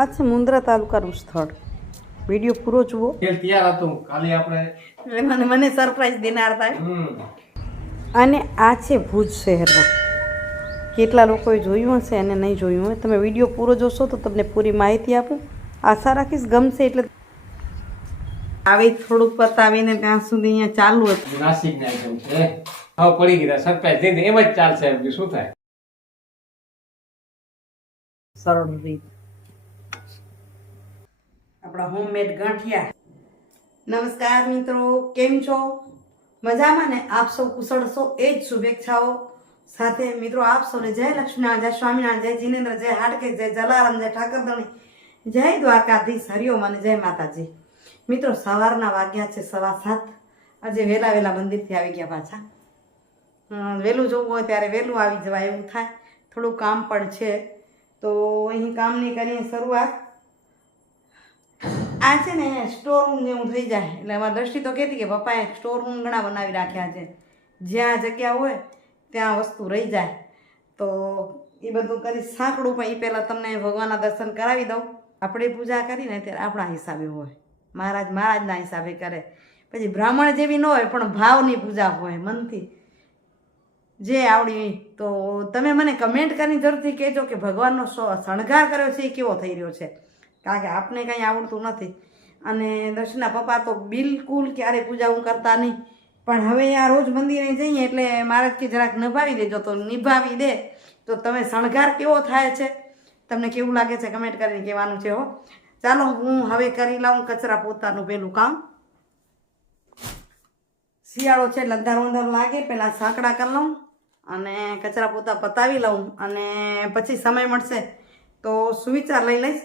આ છે મુન્દ્રા તાલુકાનું સ્થળ. વીડિયો પૂરો જુઓ. તૈયાર હતું. કાલે આપણે મને મને સરપ્રાઈઝ દેનાર થાય. અને આ છે ભુજ શહેરમાં. કેટલા લોકોએ જોયું હશે અને નહીં જોયું હોય તમે વીડિયો પૂરો જોશો તો તમને પૂરી માહિતી આપું. આશા રાખીશ ગમશે એટલે આવી થોડુંક પતાવીને ત્યાં સુધી અહીંયા ચાલુ હતું. નાસિક ના આઈટમ છે. પડી ગયા સરપ્રાઈઝ દઈ દે એમ જ ચાલશે એમ શું થાય? સરળ રીત. આપણા હોમમેડ ગાંઠિયા. નમસ્કાર મિત્રો, કેમ છો? મજામાં ને? આપ સૌ કુશળ છો? એ જ શુભેચ્છાઓ. સાથે મિત્રો, આપ સૌને જય લક્ષ્મીનારાયણ, જય સ્વામિનારાયણ, જય જીનેન્દ્ર, જય હાડકે, જય જલારામ, જય ઠાકરધણી, જય દ્વારકાધીશ હરિઓમ અને જય માતાજી. મિત્રો, સવારના વાગ્યા છે સવા સાત. આજે વહેલા વહેલા મંદિરથી આવી ગયા પાછા. વહેલું જોવું હોય ત્યારે વહેલું આવી જવાય, એવું થાય. થોડું કામ પણ છે. તો અહીં કામની કરીએ શરૂઆત. આ છે ને સ્ટોર રૂમ જેવું થઈ જાય. એટલે એમાં દ્રષ્ટિ તો કહેતી કે પપ્પાએ સ્ટોર રૂમ ઘણા બનાવી રાખ્યા છે. જ્યાં જગ્યા હોય ત્યાં વસ્તુ રહી જાય. તો એ બધું કરી સાંકડું પણ એ પહેલાં તમને ભગવાનના દર્શન કરાવી દઉં. આપણે પૂજા કરીને ત્યારે આપણા હિસાબે હોય. મહારાજ મહારાજના હિસાબે કરે. પછી બ્રાહ્મણ જેવી ન હોય પણ ભાવની પૂજા હોય મનથી. જે આવડી તો તમે મને કમેન્ટ કરીને જરૂરથી કહેજો કે ભગવાનનો શણગાર કર્યો છે, એ કેવો થઈ રહ્યો છે? કારણ કે આપને કંઈ આવડતું નથી. અને દર્શના પપ્પા તો બિલકુલ ક્યારે પૂજા હું કરતા નહીં. પણ હવે આ રોજ મંદિરે જઈએ એટલે મહારાજ કે જરાક નિભાવી દેજો તો નિભાવી દે. તો તમે શણગાર કેવો થાય છે? તમને કેવું લાગે છે? કમેન્ટ કરીને કહેવાનું છે હો. ચાલો હું હવે કરી લઉં કચરા પોતાનું પેલું કામ. શિયાળો છે એટલે અંધારું લાગે. પહેલાં સાંકડા કરી લઉં અને કચરા પોતા પતાવી લઉં. અને પછી સમય મળશે તો સુવિચાર લઈ લઈશ.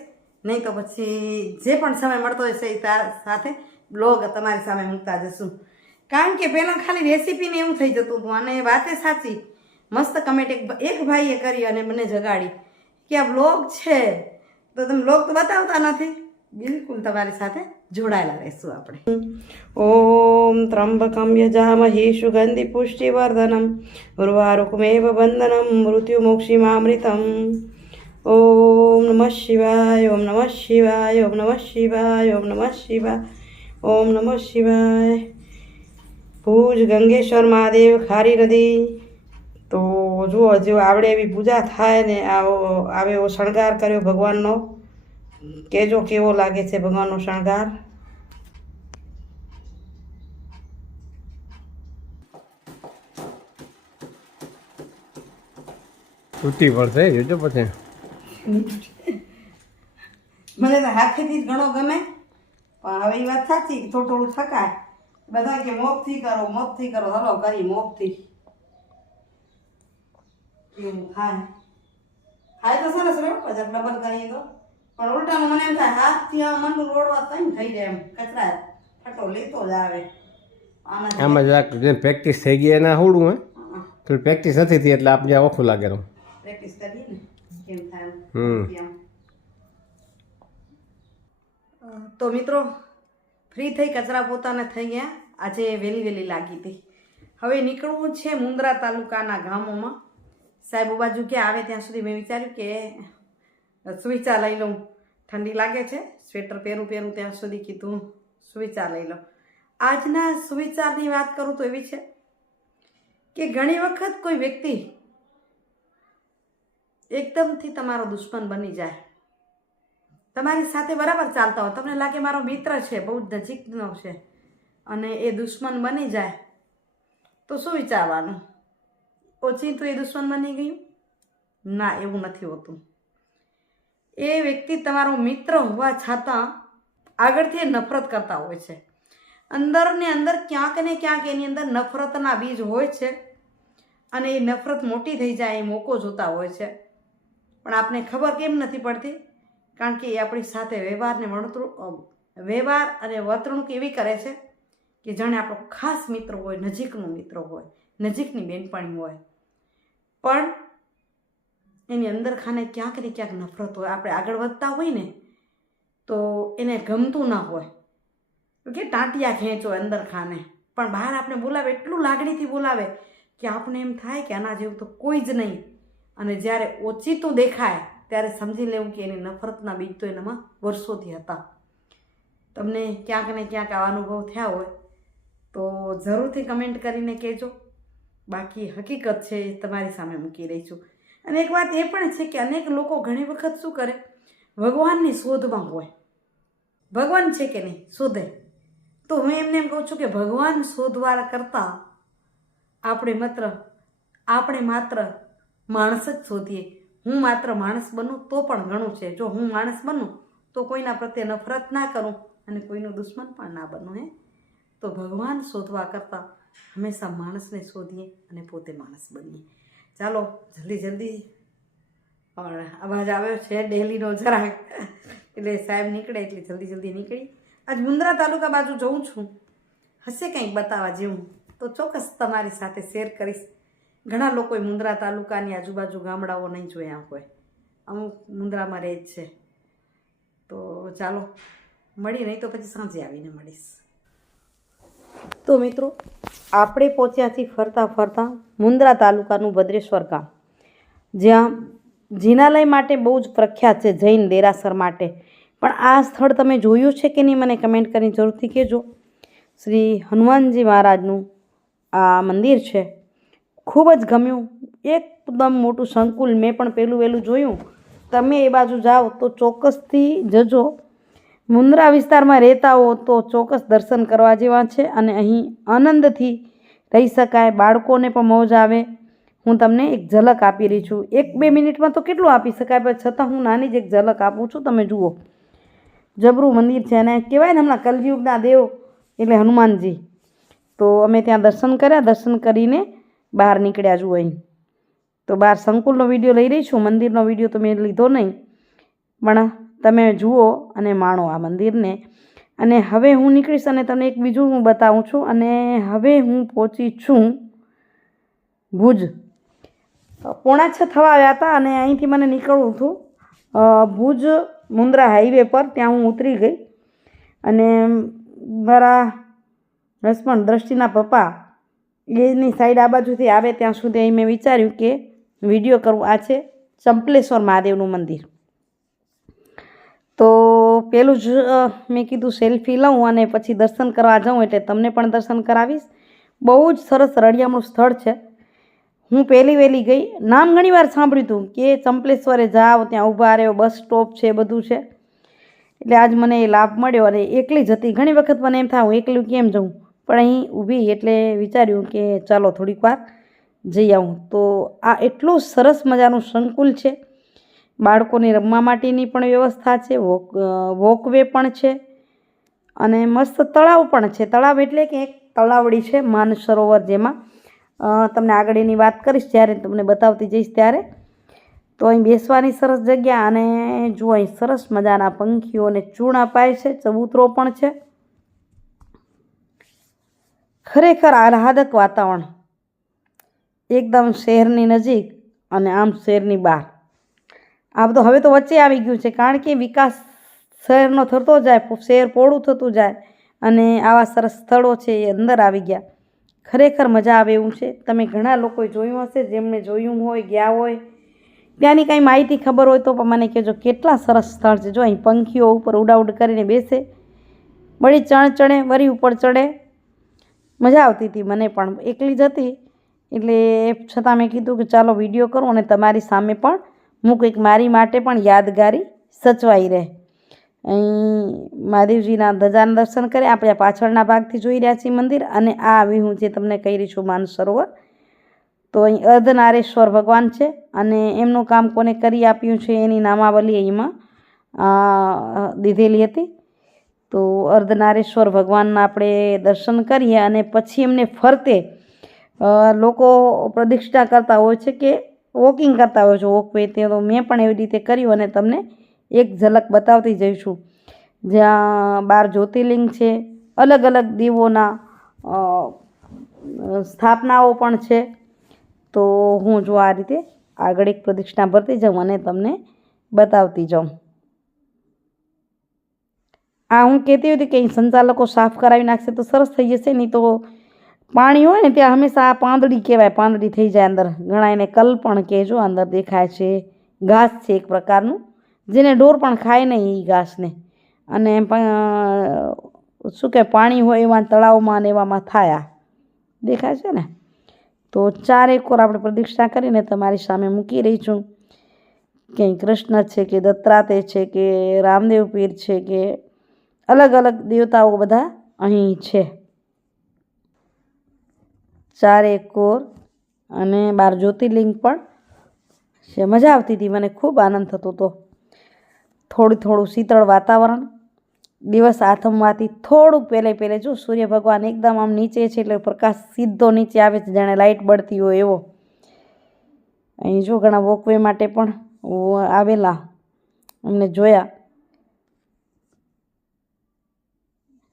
નહીં તો પછી જે પણ સમય મળતો હશે એ સાથે બ્લોગ તમારી સામે મૂકતા જશું. કારણ કે પહેલાં ખાલી રેસીપીને એવું થઈ જતું હતું. અને વાતે સાચી. મસ્ત કમેન્ટ એક એક ભાઈએ કરી અને મને જગાડી. કે આ બ્લોગ છે. તો તમે બ્લોગ તો બતાવતા નથી. બિલકુલ તમારી સાથે જોડાયેલા રહીશું આપણે. ઓમ ત્રંબકમ યજામહે સુગંધિ પુષ્ટિવર્ધનમ. ઉર્વારુકમેવ બંધનમ મૃત્યુમોક્ષિમામૃતમ નમઃ શિવાય ઓમ નમઃ શિવાય ઓમ નમઃ શિવાય ઓમ નમઃ શિવાય ઓમ નમઃ શિવાય ભુજ ગંગેશ્વર મહાદેવ ખારી નદી તો જુઓ જો આવડે એવી પૂજા થાય ને આવો આવે એવો શણગાર કર્યો ભગવાનનો। કેજો કેવો લાગે છે ભગવાનનો શણગાર? તૂટી પડશે, જોજો પછી. મને તો હાથેથી જ ઘણો ગમે. પણ હવે એ વાત સાચી કે થોડું થોડું થકાય. બધા કે મોપથી કરો મોપથી કરો. હલો કરી મોપથી. એવું થાય થાય તો સરસ રહ્યો પછી ડબલ કરીએ તો પણ ઉલટાનું મને એમ થાય હાથથી આ મનનું રોડવા તઈ થઈ જાય એમ. કચરા ફટો લેતો જ આવે. આમાં જરાક પ્રેક્ટિસ થઈ ગઈ એના હોડું હે. થોડી પ્રેક્ટિસ નથી થઈ એટલે આપણે ઓખું લાગે પ્રેક્ટિસ કરીએ ને. કેમ થાય? હમ. તો મિત્રો ફ્રી થઈ કચરા પોતાને થઈ ગયા. આજે વહેલી વહેલી લાગી હતી. હવે નીકળવું છે મુંદ્રા તાલુકાના ગામોમાં. સાહેબ બાજુ કે આવે ત્યાં સુધી મેં વિચાર્યું કે સુવિચા લઈ લઉં. ઠંડી લાગે છે. સ્વેટર પહેરું પહેરું ત્યાં સુધી કીધું સુવિચાર લઈ લઉં. આજના સુવિચારની વાત કરું તો એવી છે કે ઘણી વખત કોઈ વ્યક્તિ એકદમથી તમારો દુશ્મન બની જાય. તમારી સાથે બરાબર ચાલતા હોય. તમને લાગે મારો મિત્ર છે, બહુ જ નજીકનો છે અને એ દુશ્મન બની જાય, તો શું વિચારવાનું? ઓચિંતું એ દુશ્મન બની ગયું? ના, એવું નથી હોતું. એ વ્યક્તિ તમારો મિત્ર હોવા છતાં આગળથી નફરત કરતા હોય છે. અંદર ને અંદર ક્યાંક ને ક્યાંક એની અંદર નફરતના બીજ હોય છે અને એ નફરત મોટી થઈ જાય એ મોકો જોતા હોય છે. પણ આપને ખબર કેમ નથી પડતી? કારણ કે એ આપણી સાથે વ્યવહારને વર્તણૂક વ્યવહાર અને વર્તણૂક એવી કરે છે કે જાણે આપણો ખાસ મિત્ર હોય, નજીકનો મિત્ર હોય, નજીકની બેનપણી હોય. પણ એની અંદર ખાને ક્યાંક ને ક્યાંક નફરત હોય. આપણે આગળ વધતા હોય ને તો એને ગમતું ના હોય. કે ટાંટિયા ખેંચો અંદર ખાને. પણ બહાર આપણે બોલાવે, એટલું લાગણીથી બોલાવે કે આપણે એમ થાય કે આના જેવું તો કોઈ જ નહીં. અને જ્યારે ઓચિતું દેખાય, ત્યારે સમજી લેવું કે એની નફરતના બીજ તો એનામાં વર્ષોથી હતા. તમને ક્યાંક ને ક્યાંક આવા અનુભવ થયા હોય, તો જરૂરથી કમેન્ટ કરીને કહેજો. બાકી હકીકત છે એ તમારી સામે મૂકી રહી છું. અને એક વાત એ પણ છે કે અનેક લોકો ઘણી વખત શું કરે, ભગવાનની શોધમાં હોય. ભગવાન છે કે નહીં? શોધે. તો હું એમને એમ કહું છું કે ભગવાન શોધવા કરતાં આપણે માત્ર આપણે માત્ર માણસ જ શોધીએ. હું માત્ર માણસ બનું તો પણ ઘણું છે. જો હું માણસ બનું તો કોઈના પ્રત્યે નફરત ના કરું અને કોઈનું દુશ્મન પણ ના બનું, હે? તો ભગવાન શોધવા કરતાં હંમેશા માણસને શોધીએ અને પોતે માણસ બનીએ. ચાલો, જલ્દી જલ્દી. અવાજ આવ્યો છે ડેલીનો જરાક. એટલે સાહેબ નીકળે એટલે જલ્દી જલ્દી નીકળી. આજ મુન્દ્રા તાલુકા બાજુ જઉં છું. હશે કંઈક બતાવવા જેવું. તો ચોક્કસ તમારી સાથે શેર કરીશ. ઘણા લોકોએ મુન્દ્રા તાલુકાની આજુબાજુ ગામડાઓ નહીં જોયા હોય. અમુક મુન્દ્રામાં રહે જ છે. તો ચાલો, મળી નહીં તો પછી સાંજે આવીને મળીશ. તો મિત્રો, આપણે પહોંચ્યા છીએ ફરતા ફરતા મુન્દ્રા તાલુકાનું ભદ્રેશ્વર ગામ. જ્યાં જિનાલય માટે બહુ જ પ્રખ્યાત છે જૈન દેરાસર માટે. પણ આ સ્થળ તમે જોયું છે કે નહીં, મને કમેન્ટ કરીને જરૂરથી કહેજો. શ્રી હનુમાનજી મહારાજનું આ મંદિર છે. ખૂબ જ ગમ્યું. એકદમ મોટું સંકુલ મેં પણ પહેલું વહેલું જોયું. તમે એ બાજુ જાઓ તો ચોક્કસથી જજો. મુન્દ્રા વિસ્તારમાં રહેતા હો તો ચોક્કસ દર્શન કરવા જેવા છે અને અહીં આનંદથી રહી શકાય, બાળકોને પણ મોજ આવે. હું તમને એક ઝલક આપી રહી છું. એક બે મિનિટમાં તો કેટલું આપી શકાય, પણ છતાં હું નાની જ એક ઝલક આપું છું. તમે જુઓ. જબરું મંદિર છે અને કહેવાય ને હમણાં કલયુગના દેવ એટલે હનુમાનજી. તો અમે ત્યાં દર્શન કર્યા. દર્શન કરીને બહાર નીકળ્યા જુઓ અહીં તો બહાર સંકુલનો વીડિયો લઈ રહી છું, મંદિરનો વીડિયો તો મેં લીધો નહીં. પણ તમે જુઓ અને માણો આ મંદિરને. અને હવે હું નીકળીશ અને તમને એક બીજું હું બતાવું છું. અને હવે હું પહોંચી છું ભુજ. પોણા છ થવા આવ્યા હતા અને અહીંથી મને નીકળવું હતું. ભુજ મુન્દ્રા હાઈવે પર ત્યાં હું ઉતરી ગઈ. અને મારા હસબન્ડ દ્રષ્ટિના પપ્પા એની સાઈડ આ બાજુથી આવે ત્યાં સુધી મેં વિચાર્યું કે વીડિયો કરવું આ છે ચંપલેશ્વર મહાદેવનું મંદિર. તો પેલું જ મેં કીધું સેલ્ફી લઉં અને પછી દર્શન કરવા જાઉં એટલે તમને પણ દર્શન કરાવીશ. બહુ જ સરસ રળિયામણું સ્થળ છે. હું પહેલી વહેલી ગઈ. નામ ઘણીવાર સાંભળ્યું હતું કે ચંપલેશ્વરે જાઓ, ત્યાં ઊભા રહ્યો બસ સ્ટોપ છે, બધું છે. એટલે આજ મને એ લાભ મળ્યો અને એકલી જ હતી. ઘણી વખત મને એમ થાય, હું એકલું કેમ જઉં? પણ અહીં ઊભી એટલે વિચાર્યું કે ચાલો થોડીક વાર જઈ આવું. તો આ એટલું સરસ મજાનું સંકુલ છે. બાળકોને રમવા માટેની પણ વ્યવસ્થા છે, વોક વોકવે પણ છે અને મસ્ત તળાવ પણ છે. તળાવ એટલે કે એક તળાવડી છે, માન સરોવર જેમાં. તમને આગળ એની વાત કરીશ, જ્યારે તમને બતાવતી જઈશ ત્યારે. તો અહીં બેસવાની સરસ જગ્યા અને જુઓ અહીં સરસ મજાના પંખીઓને ચૂણ અપાય છે, ચબૂતરો પણ છે. ખરેખર આહલાદક વાતાવરણ. એકદમ શહેરની નજીક અને આમ શહેરની બહાર. આ બધું હવે તો વચ્ચે આવી ગયું છે કારણ કે વિકાસ શહેરનો થતો જાય શહેર પોળું થતું જાય અને આવા સરસ સ્થળો છે એ અંદર આવી ગયા. ખરેખર મજા આવે એવું છે. તમે ઘણા લોકોએ જોયું હશે, જેમણે જોયું હોય, ગયા હોય. ત્યાંની કાંઈ માહિતી ખબર હોય તો પણ મને કહેજો, કેટલા સરસ સ્થળ છે. જો અહીં પંખીઓ ઉપર ઉડાઉડ કરીને બેસે, વળી ચણ ચડે વળી ઉપર ચડે મજા આવતી હતી મને પણ. એકલી જ હતી. એટલે છતાં મેં કીધું કે ચાલો વીડિયો કરું અને તમારી સામે પણ મૂક. એક મારી માટે પણ યાદગારી સચવાઈ રહે. અહીં મહાદેવજીના ધજાના દર્શન કરે આપણે પાછળના ભાગથી જોઈ રહ્યા છીએ મંદિર અને આ આવી હું જે તમને કહી રહી છું માનસરોવર તો અહીં અર્ધનારેશ્વર ભગવાન છે અને એમનું કામ કોને કરી આપ્યું છે એની નામાવલી અહીંમાં દીધેલી હતી. તો અર્ધનારેશ્વર ભગવાનના આપણે દર્શન કરીએ અને પછી એમને ફરતે લોકો પ્રદક્ષિણા કરતા હોય છે કે વોકિંગ કરતા હોય છે. વોકવે તે તો મેં પણ એવી રીતે કર્યું અને તમને એક ઝલક બતાવતી જઈશું જ્યાં બાર જ્યોતિર્લિંગ છે, અલગ અલગ દીવોના સ્થાપનાઓ પણ છે. તો હું જો આ રીતે આગળ એક પ્રદક્ષિણા ભરતી જાઉં અને તમને બતાવતી જાઉં. આ હું કહેતી હતી કે સંચાલકો સાફ કરાવી નાખશે તો સરસ થઈ જશે, નહીં તો પાણી હોય ને ત્યાં હંમેશા આ પાંદડી કહેવાય, પાંદડી થઈ જાય અંદર. ઘણા એને કલ પણ કહેજો, અંદર દેખાય છે ઘાસ છે એક પ્રકારનું, જેને ઢોર પણ ખાય નહીં એ ઘાસને. અને શું કે પાણી હોય એવા તળાવમાં ને એવામાં થાય દેખાય છે ને? તો ચાર એકોર આપણે પ્રદક્ષિણા કરીને તમારી સામે મૂકી રહી છું. ક્યાંય કૃષ્ણ છે કે દત્રાતે છે કે રામદેવ પીર છે કે અલગ અલગ દેવતાઓ બધા અહીં છે. ચાર એકોર અને બાર જ્યોતિર્લિંગ પણ છે. મજા આવતી હતી, મને ખૂબ આનંદ થતો હતો. થોડું થોડું શીતળ વાતાવરણ, દિવસ આથમવાથી થોડુંક પહેલે પહેલે જો સૂર્ય ભગવાન એકદમ આમ નીચે છે એટલે પ્રકાશ સીધો નીચે આવે છે, જાણે લાઇટ બળતી હોય એવો. અહીં જો ઘણા વોકવે માટે પણ આવેલા. અમને જોયા.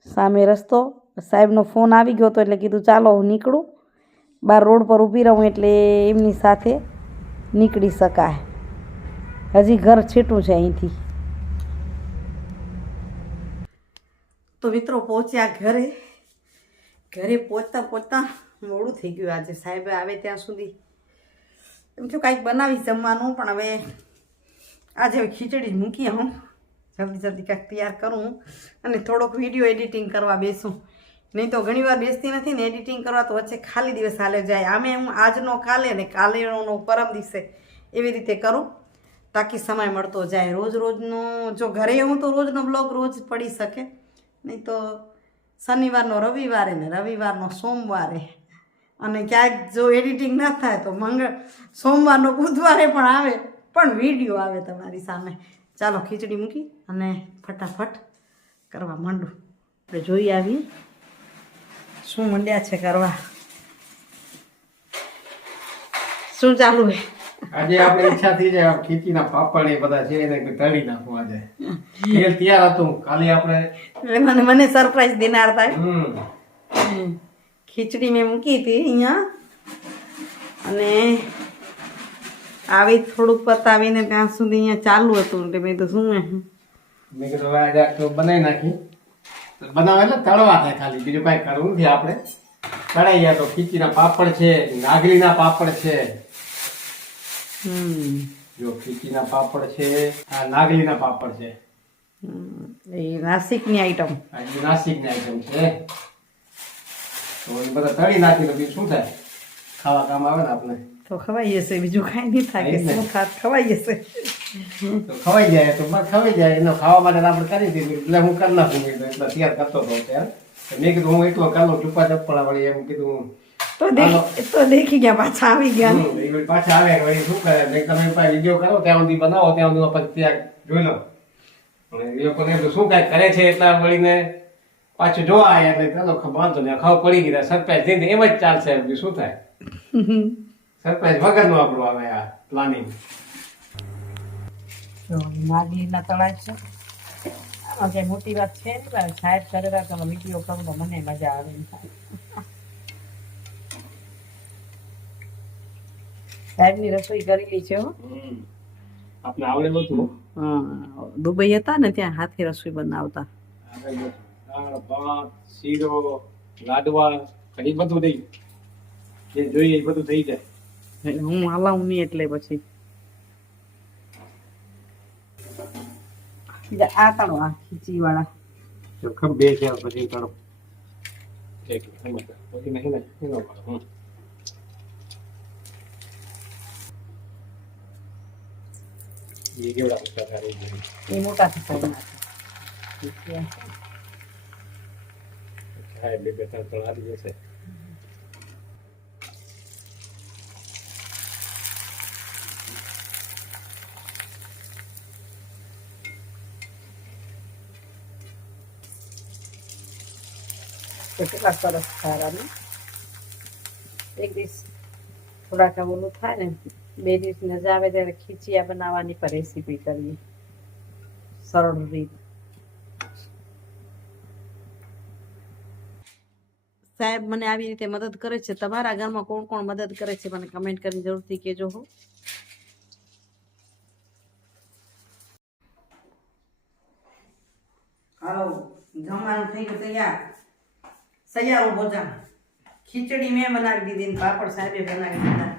સામે રસ્તો. સાહેબનો ફોન આવી ગયો હતો એટલે કીધું, ચાલો, હું નીકળું. બાર રોડ પર ઊભી રહું એટલે એમની સાથે નીકળી શકાય. હજી ઘર છેટું છે અહીંથી. તો મિત્રો, પહોંચ્યા ઘરે. ઘરે પહોંચતા પહોંચતા મોડું થઈ ગયું આજે. સાહેબ આવે ત્યાં સુધી એમ થયું કાંઈક બનાવી જમવાનું, પણ હવે આજે હવે ખીચડી જ મૂકી, હું. જલ્દી જલ્દી કાંઈક તૈયાર કરું અને થોડોક વીડિયો એડિટિંગ કરવા બેસું. નહીં તો ઘણીવાર બેસતી નથી ને એડિટિંગ કરવા તો વચ્ચે ખાલી દિવસ હાલે જાય. આમે હું આજનો કાલે ને કાલેનો પરમ દિવસે એવી રીતે કરું તાકી સમય મળતો જાય. રોજ રોજનો, જો ઘરે હું તો રોજનો બ્લોગ રોજ પડી શકે. નહીં તો શનિવારનો, રવિવારે ને રવિવારનો, સોમવારે. અને ક્યાંક જો એડિટિંગ ના થાય તો મંગળ, સોમવારનો, બુધવારે પણ આવે, પણ વીડિયો આવે તમારી સામે. ચાલો ખીચડી મૂકી અને ફટાફટ કરવા માંડું. આપણે જોઈ આવીએ શું મંડ્યા છે કરવા. શું ચાલુ છે? આજે આપણે ઈચ્છા થઈ જાય ખીચીના પાપડ એ બધા છે એને તળી નાખું આજે. તેલ તૈયાર હતું. કાલે આપણે મને મને સરપ્રાઈઝ દેનાર થાય. ખીચડી મેં મૂકી હતી અહીંયા. અને આવી થોડુંક પતાવીને ત્યાં સુધી અહીંયા ચાલુ હતું એટલે મેં તો શું મેં કીધું હવે બનાવી નાખી. બનાવે એટલે તળવા થાય ખાલી બીજું કાંઈ કરવું નથી આપણે. તળાઈ તો ખીચીના પાપડ છે નાગલીના પાપડ છે. હમ. જો ખીચીના પાપડ છે આ નાગલીના પાપડ છે. એ નાસિકની આઈટમ આ જે નાસિકની આઈટમ છે. તો એ બધા તળી નાખી તો બીજું શું થાય? ખાવા કામ આવે ને આપણે તો ખવાઈ જશે બીજું કાંઈ નહીં થાય કે ને. શું ખાત ખવાઈ જશે. તો ખવાઈ જાય તો ખવાઈ જાય એનો ખાવા માટે આપણે કરી દીધું એટલે હું કરી નાખું એટલે તૈયાર કરતો હતો ત્યારે મેં કીધું હું એટલો કરી ચૂપા ચપ્પડા વળી એમ કીધું તો દેખી તો દેખી ગયા પાછા આવી ગયા. ને પાછા આવે વળી શું કરે? તમે વીડિયો કરો ત્યાં સુધી બનાવો ત્યાં સુધી પછી ત્યાં જોઈ લો. એ લોકોને શું કાંઈ કરે છે એટલા વળીને પાછું જોવા આવ્યા એટલે ચાલો વાંધો નહીં ખબર પડી ગઈ સરપ્રાઈઝ દઈ એમ જ ચાલશે શું થાય? સરપ્રાઈઝ વગરનું આપણું આવે આ પ્લાનિંગ તળાવ છે. આમાં કઈ મોટી વાત છે નહીં પણ સાહેબ કરેલા વીડિયો કરો તો મને મજા આવે સાહેબની રસોઈ કરેલી છે હો. આપણે આવડે બધું હા. દુબઈ હતા ને ત્યાં હાથે રસોઈ બનાવતા. ભાત શીરો લાડવા ઘણી બધું થઈ જે જોઈએ એ બધું થઈ જાય. હું હલાવું નહીં એટલે પછી. આ તળો આ ખીચી વાળા જો બે છે પછી એક પછી નહીં હમ. ત્રણ જશે. કેટલા સરસ સારા ને એક દિવસ થોડાક ઓલું થાય ને બે દિવસ નજર આવે ત્યારે ખીચિયા બનાવવાની પણ રેસીપી કરીએ સરળ રીત સાહેબ મને આવી રીતે મદદ કરે છે તમારા ઘરમાં કોણ કોણ મદદ કરે છે મને કમેન્ટ કરીને જરૂરથી કહેજો હો હાલો જમવાનું થઈ ગયું તૈયાર સૈયારો ભોજન. ખીચડી મેં બનાવી દીધી ને પાપડ સાહેબે બનાવી દીધા.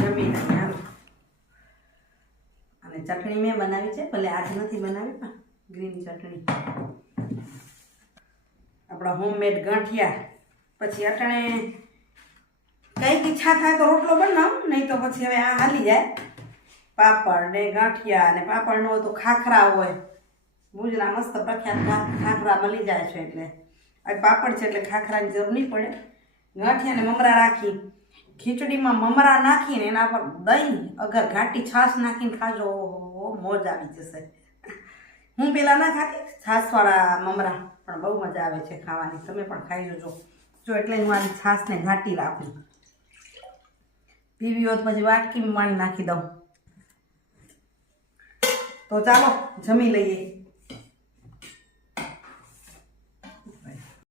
જમી હાલો. ચટણી મેં બનાવી છે, ભલે આજ નથી બનાવી, પણ ગ્રીન ચટણી. આપણા હોમમેડ ગાંઠિયા. પછી અટાણે કંઈક ઈચ્છા થાય તો રોટલો બનાવ, નહીં તો પછી હવે આ હાલી જાય. પાપડ ને ગાંઠિયા ને પાપડ ન હોય તો ખાખરા હોય. ભુજના મસ્ત પ્રખ્યાત ખાખરા મળી જાય છે એટલે. આ પાપડ છે એટલે ખાખરાની જરૂર નહીં પડે. ગાંઠિયાને મમરા રાખી, ખીચડીમાં મમરા નાખીને એના પર દહીં, અગર ઘાટી છાશ નાખીને ખાજો, ઓહો, મોજ આવી જશે. હું પેલા ના ખાતી છાશવાળા મમરા, પણ બહુ મજા આવે છે ખાવાની. તમે પણ ખાઈ જોજો જો એટલે હું આની છાશને ઘાટી રાખું. પીવી હોત પછી વાટકીમાં પાણી નાખી દઉં. તો ચાલો, જમી લઈએ.